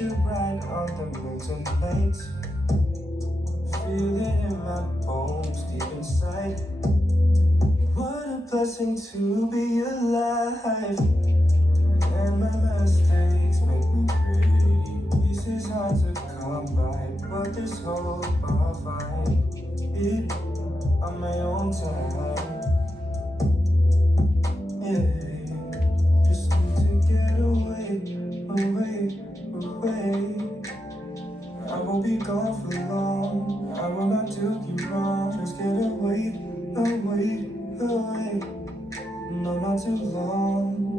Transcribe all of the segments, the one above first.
you bright on the mental night. Feel it in my bones, deep inside. What a blessing to be alive. And my mistakes make me great. This is hard to come by, but this hope I'll find it on my own time. Yeah, just need to get away, away, away. I won't be gone for long. I will not do you wrong. Just get away, away, away. No, not too long.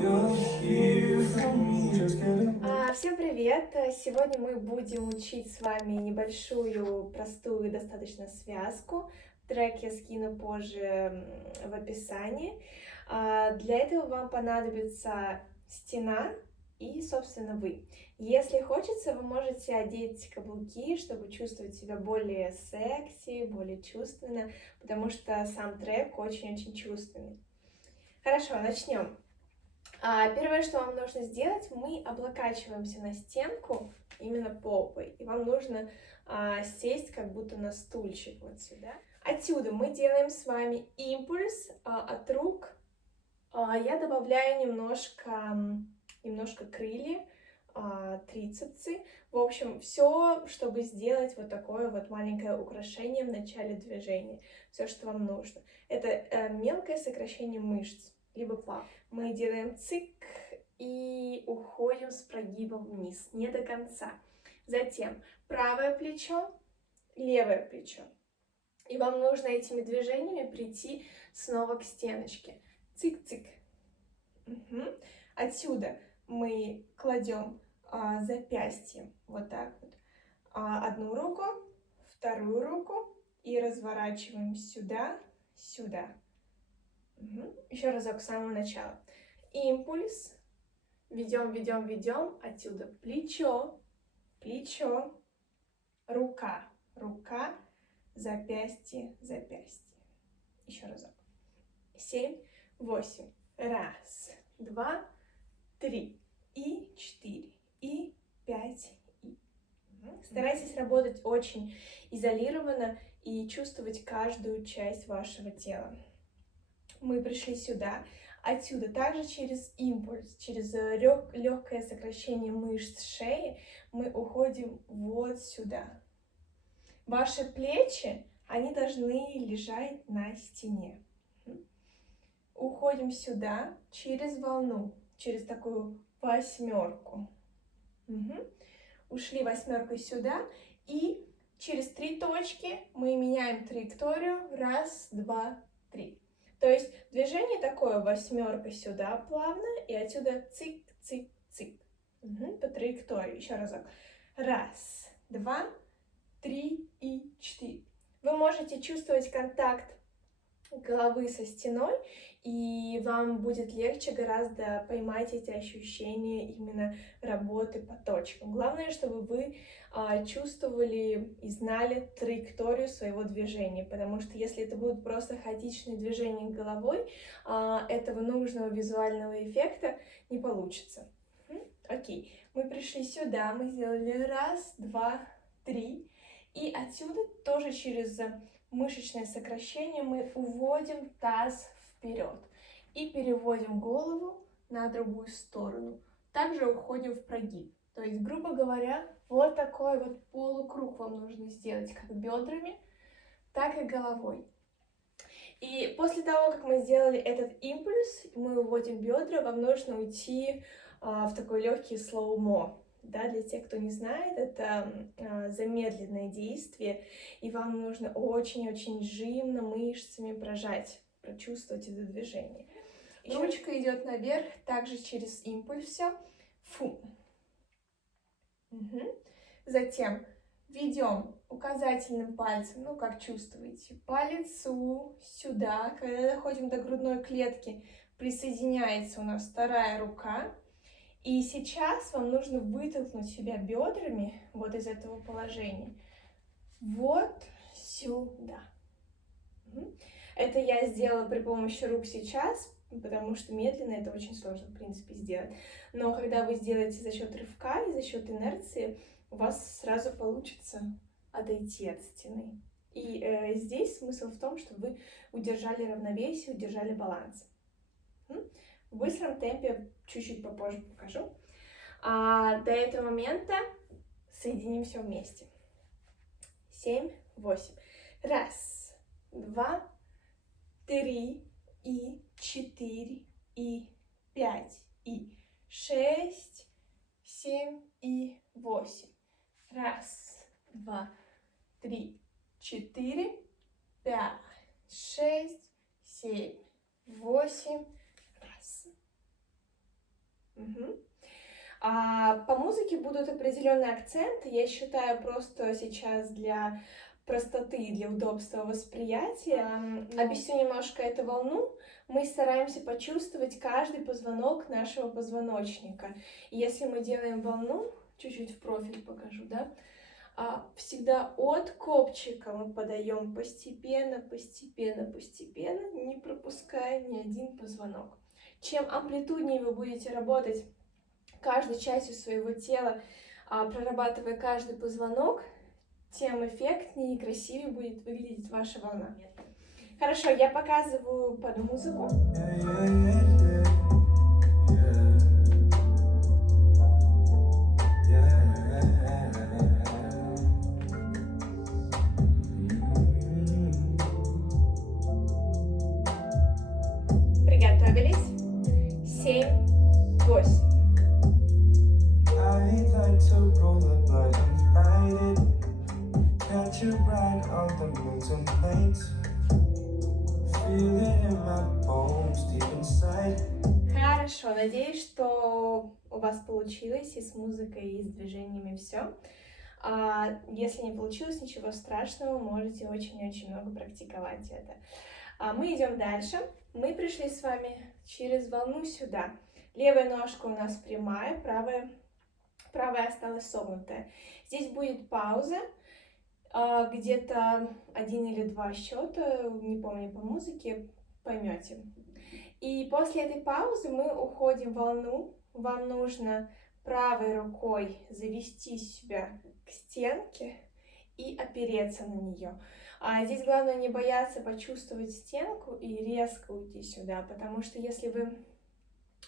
You're here for me. Just get away. Всем привет! Сегодня мы будем учить с вами небольшую, простую достаточно связку. Трек я скину позже в описании. Для этого вам понадобится стена и, собственно, вы. Если хочется, вы можете одеть каблуки, чтобы чувствовать себя более секси, более чувственно, потому что сам трек очень-очень чувственный. Хорошо, начнем. Первое, что вам нужно сделать, мы облокачиваемся на стенку именно попой, и вам нужно сесть как будто на стульчик вот сюда. Отсюда мы делаем с вами импульс от рук. Я добавляю немножко крылья, трицепсы. В общем, все, чтобы сделать вот такое вот маленькое украшение в начале движения. Все, что вам нужно. Это мелкое сокращение мышц, либо плав. Мы делаем цик и уходим с прогибом вниз, не до конца. Затем правое плечо, левое плечо. И вам нужно этими движениями прийти снова к стеночке. Цик-цик. Угу. Отсюда мы кладем запястье вот так вот. Одну руку, вторую руку и разворачиваем сюда, сюда. Угу. Еще разок с самого начала. Импульс. Ведем, ведем, ведем. Отсюда плечо, плечо, рука, рука, запястье, запястье. Еще разок. 7, 8. Раз, два, 3. И 4. И 5. И. Старайтесь работать очень изолированно и чувствовать каждую часть вашего тела. Мы пришли сюда, отсюда также через импульс, через легкое сокращение мышц шеи мы уходим вот сюда. Ваши плечи, они должны лежать на стене. Уходим сюда через волну, через такую восьмерку. Ушли восьмеркой сюда и через 3 точки мы меняем траекторию. Раз, два, 3. То есть движение такое, восьмерка сюда плавно, и отсюда цик-цик-цик. По траектории. Еще разок. Раз, два, 3 и 4. Вы можете чувствовать контакт головы со стеной, и вам будет легче гораздо поймать эти ощущения именно работы по точкам. Главное, чтобы вы чувствовали и знали траекторию своего движения, потому что если это будут просто хаотичные движения головой, этого нужного визуального эффекта не получится. Окей, мы пришли сюда, мы сделали раз, два, 3, и отсюда тоже через мышечное сокращение мы уводим таз вперед и переводим голову на другую сторону. Также уходим в прогиб. То есть, грубо говоря, вот такой вот полукруг вам нужно сделать как бедрами, так и головой. И после того, как мы сделали этот импульс, мы уводим бедра, вам нужно уйти в такой легкий слоумо. Да, для тех, кто не знает, это замедленное действие, и вам нужно очень-очень жимно мышцами прочувствовать это движение. Ручка идет наверх, также через импульс все. Фу. Затем ведем указательным пальцем, ну как чувствуете, по лицу сюда. Когда доходим до грудной клетки, присоединяется у нас вторая рука. И сейчас вам нужно вытолкнуть себя бедрами вот из этого положения. Вот сюда. Это я сделала при помощи рук сейчас. потому что медленно это очень сложно, в принципе, сделать. Но когда вы сделаете за счет рывка и за счет инерции, у вас сразу получится отойти от стены. И здесь смысл в том, чтобы вы удержали равновесие, удержали баланс. В быстром темпе чуть-чуть попозже покажу. А до этого момента соединим все вместе. 7, 8. Раз, два, 3, и 4, и 5, и 6, 7 и 8. Раз, два, 3, 4, 5, 6, 7, 8. Раз. Угу. По музыке будут определенные акценты. Я считаю, просто сейчас для простоты и для удобства восприятия. Объясню немножко эту волну. Мы стараемся почувствовать каждый позвонок нашего позвоночника. И если мы делаем волну, чуть-чуть в профиль покажу, да, всегда от копчика мы подаем постепенно, постепенно, постепенно, не пропуская ни один позвонок. Чем амплитуднее вы будете работать каждой частью своего тела, прорабатывая каждый позвонок, тем эффектнее и красивее будет выглядеть ваша волна. Хорошо, я показываю под музыку. Приготовились. 7, 8. I'd like to roll the blood and ride it. Catch a ride on the moon tonight. Feel it in my bones deep inside. Хорошо, надеюсь, что у вас получилось и с музыкой, и с движениями все. Если не получилось, ничего страшного, можете очень-очень много практиковать это. Мы идем дальше. Мы пришли с вами через волну сюда. Левая ножка у нас прямая, правая осталась согнутая. Здесь будет пауза, где-то 1 или 2 счета, не помню по музыке, поймете. И после этой паузы мы уходим в волну. Вам нужно правой рукой завести себя к стенке и опереться на нее. Здесь главное не бояться почувствовать стенку и резко уйти сюда, потому что если вы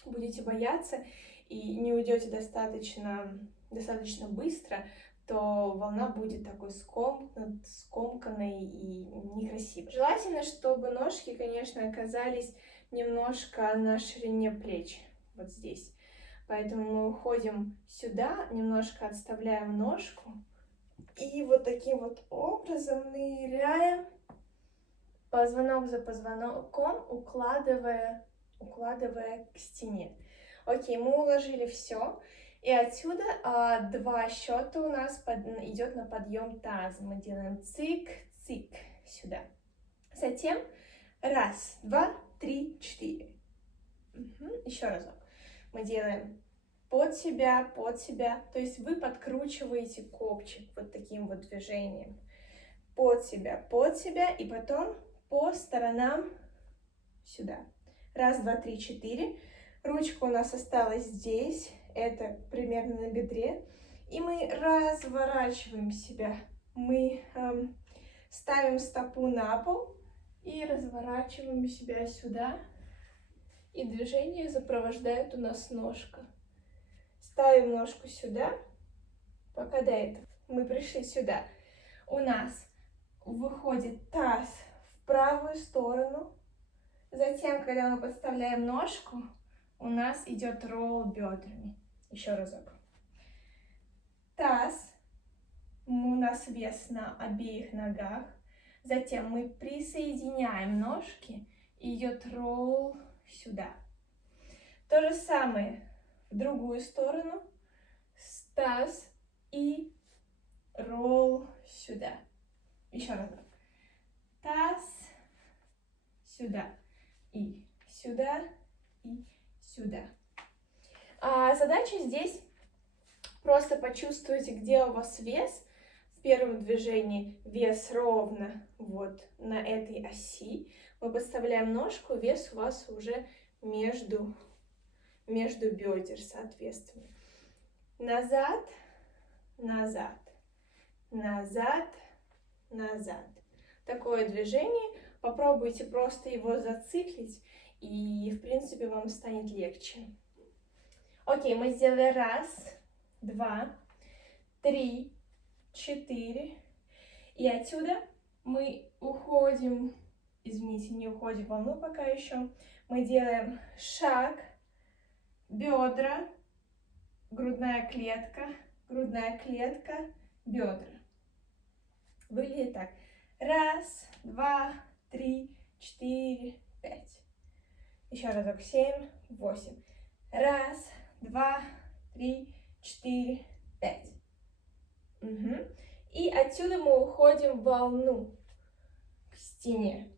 будете бояться и не уйдете достаточно быстро, то волна будет такой скомканной и некрасивой. Желательно, чтобы ножки, конечно, оказались немножко на ширине плеч, вот здесь. Поэтому мы уходим сюда, немножко отставляем ножку и вот таким вот образом ныряем позвонок за позвонком, укладывая к стене. Окей, мы уложили все. И отсюда 2 счета у нас идет на подъем таза. Мы делаем цик-цик сюда. Затем 1, 2, 3, 4. Еще разок. Мы делаем под себя. То есть вы подкручиваете копчик вот таким вот движением. Под себя и потом по сторонам сюда. 1, 2, 3, 4. Ручка у нас осталась здесь. Это примерно на бедре. И мы разворачиваем себя. Мы ставим стопу на пол и разворачиваем себя сюда. И движение сопровождает у нас ножка. Ставим ножку сюда. Пока до этого. Мы пришли сюда. У нас выходит таз в правую сторону. Затем, когда мы подставляем ножку, у нас идет ролл бедрами. Еще разок. Таз. У нас вес на обеих ногах. Затем мы присоединяем ножки и идет ролл сюда. То же самое в другую сторону. Таз и ролл сюда. Еще разок. Таз, сюда и сюда и сюда. Задача здесь просто почувствуйте, где у вас вес. В первом движении вес ровно вот на этой оси. Мы подставляем ножку, вес у вас уже между бедер, соответственно. Назад, назад, назад, назад. Такое движение. Попробуйте просто его зациклить, и, в принципе, вам станет легче. Окей, мы сделали 1, 2, 3, 4. И отсюда мы уходим, извините, не уходим в волну пока еще. Мы делаем шаг, бедра, грудная клетка, бедра. Выглядит так. 1, 2, 3, 4, 5. Еще разок. 7, 8. 1, 2, 3, 4, 5. Угу. И отсюда мы уходим в волну к стене.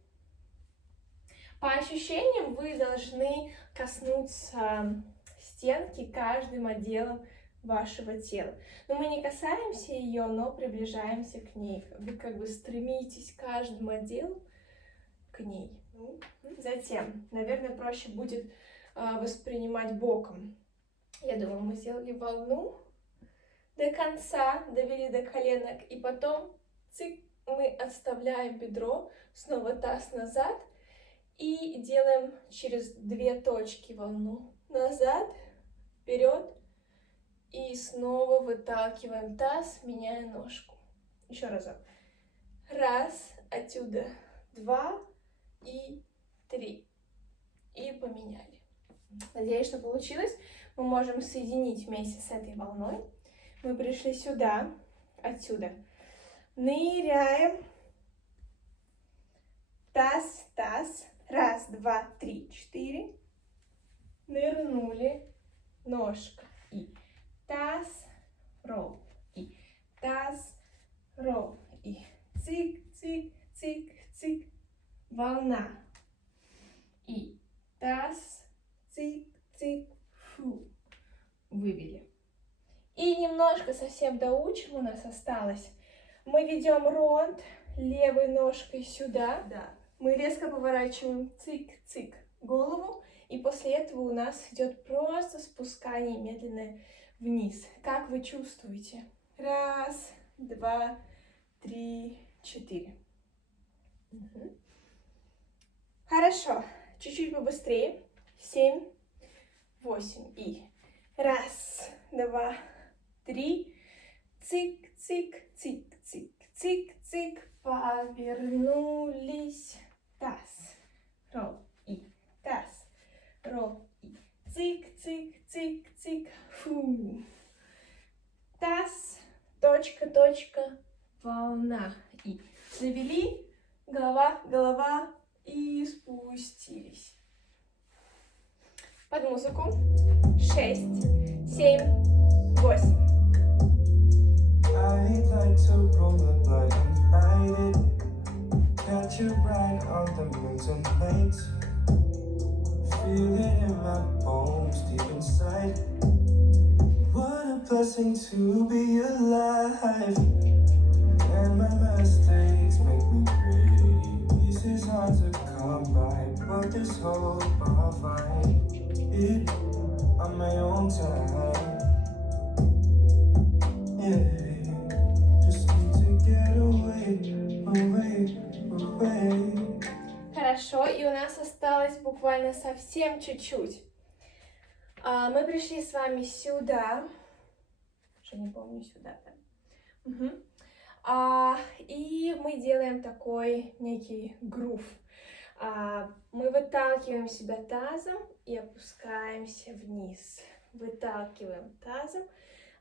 По ощущениям вы должны коснуться стенки каждым отделом вашего тела. Но мы не касаемся ее, но приближаемся к ней. Вы как бы стремитесь каждым отделом к ней. Затем, наверное, проще будет воспринимать боком. Я думаю, мы сделали волну до конца, довели до коленок, и потом цик, мы отставляем бедро, снова таз назад и делаем через 2 точки волну. Назад, вперед, и снова выталкиваем таз, меняя ножку. Еще разок. 1, отсюда 2 и 3. И поменяли. Надеюсь, что получилось. Мы можем соединить вместе с этой волной. Мы пришли сюда, отсюда. Ныряем. Таз, таз. 1, 2, 3, 4. Нырнули. Ножка. И таз, ролл. И таз, ролл. И цик, цик, цик, цик. Волна. И таз, цик, цик, фу. Вывели. И немножко совсем доучим, у нас осталось. Мы ведем ронд левой ножкой сюда. Да. Мы резко поворачиваем цик-цик голову. И после этого у нас идет просто спускание медленное вниз. Как вы чувствуете? 1, 2, 3, 4. Угу. Хорошо. Чуть-чуть побыстрее. 7, 8. И 1, 2, 3. Цик, цик, цик, цик, цик, цик. Повернулись. Таз. Ролл. И таз. Ролл. И цик, цик, цик, цик. Фу. Таз. Точка, точка. Волна. И завели. Голова, голова. И спустились. Под музыку. 6, 7, 8. I'd like to roll the blood and hide it. Catch you right on the mental night. Feel it in my bones deep inside. What a blessing to be alive. And my mistakes make me brave. This is hard to come by, but this hope I'll find it on my own time. Yeah. Хорошо, и у нас осталось буквально совсем чуть-чуть. Мы пришли с вами сюда. Уже не помню, сюда, да? Угу. И мы делаем такой некий грув. Мы выталкиваем себя тазом и опускаемся вниз. Выталкиваем тазом,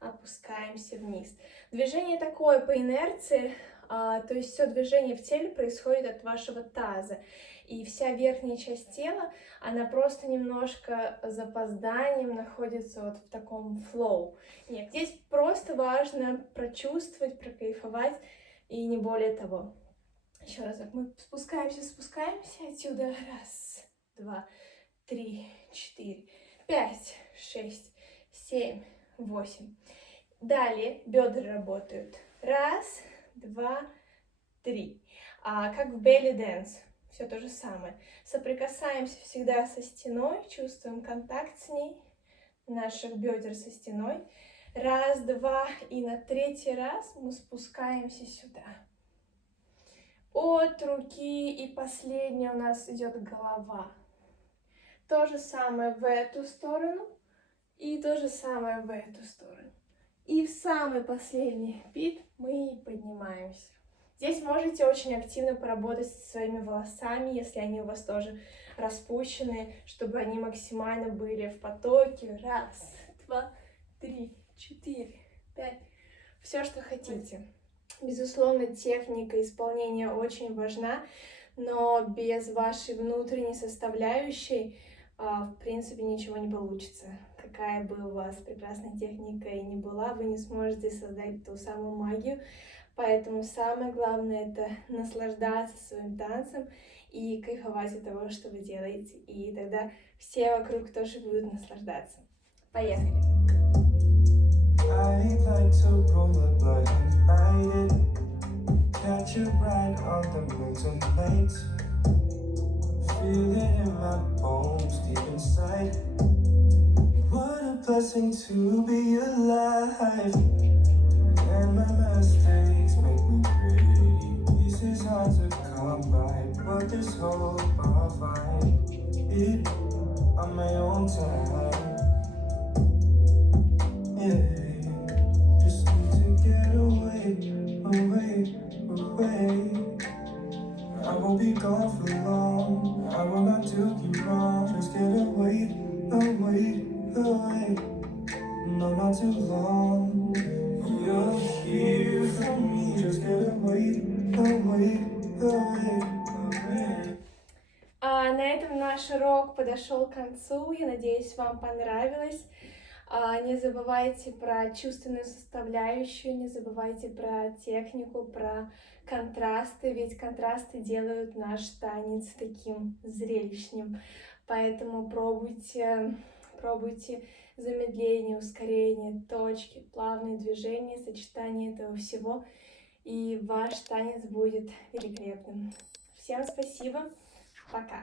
опускаемся вниз. Движение такое по инерции, то есть все движение в теле происходит от вашего таза. И вся верхняя часть тела, она просто немножко с запозданием находится вот в таком флоу. Нет, здесь просто важно прочувствовать, прокайфовать и не более того. Еще разок. Мы спускаемся, спускаемся отсюда. 1, 2, 3, 4, 5, 6, 7, 8. Далее бедра работают. 1, 2, 3. Как в belly dance. Все то же самое. Соприкасаемся всегда со стеной, чувствуем контакт с ней, наших бедер со стеной. Раз, два, и на третий раз мы спускаемся сюда. От руки, и последний у нас идет голова. То же самое в эту сторону, и то же самое в эту сторону. И в самый последний пит мы поднимаемся. Здесь можете очень активно поработать со своими волосами, если они у вас тоже распущены, чтобы они максимально были в потоке. Раз, два, три, 4, 5. Все, что хотите. Безусловно, техника исполнения очень важна, но без вашей внутренней составляющей, в принципе, ничего не получится. Какая бы у вас прекрасная техника и ни была, вы не сможете создать ту самую магию. Поэтому самое главное — это наслаждаться своим танцем и кайфовать от того, что вы делаете. И тогда все вокруг тоже будут наслаждаться. Поехали! I'd like to roll a blunt and light it. Catch a ride on the moon tonight. Feel it in my bones, deep inside. What a blessing to be alive. And my mistakes make me great. This is hard to come by, but this hope I'll find it on my own time. Yeah. Just need to get away, away, away. I won't be gone for long. I will not do you wrong. Just get away, away, away. No, not too long. You're here for me. Just get away, away, away, away. На этом наш урок подошел к концу. Я надеюсь, вам понравилось. Не забывайте про чувственную составляющую, не забывайте про технику, про контрасты, ведь контрасты делают наш танец таким зрелищным. Поэтому пробуйте замедление, ускорение, точки, плавные движения, сочетание этого всего, и ваш танец будет великолепным. Всем спасибо, пока!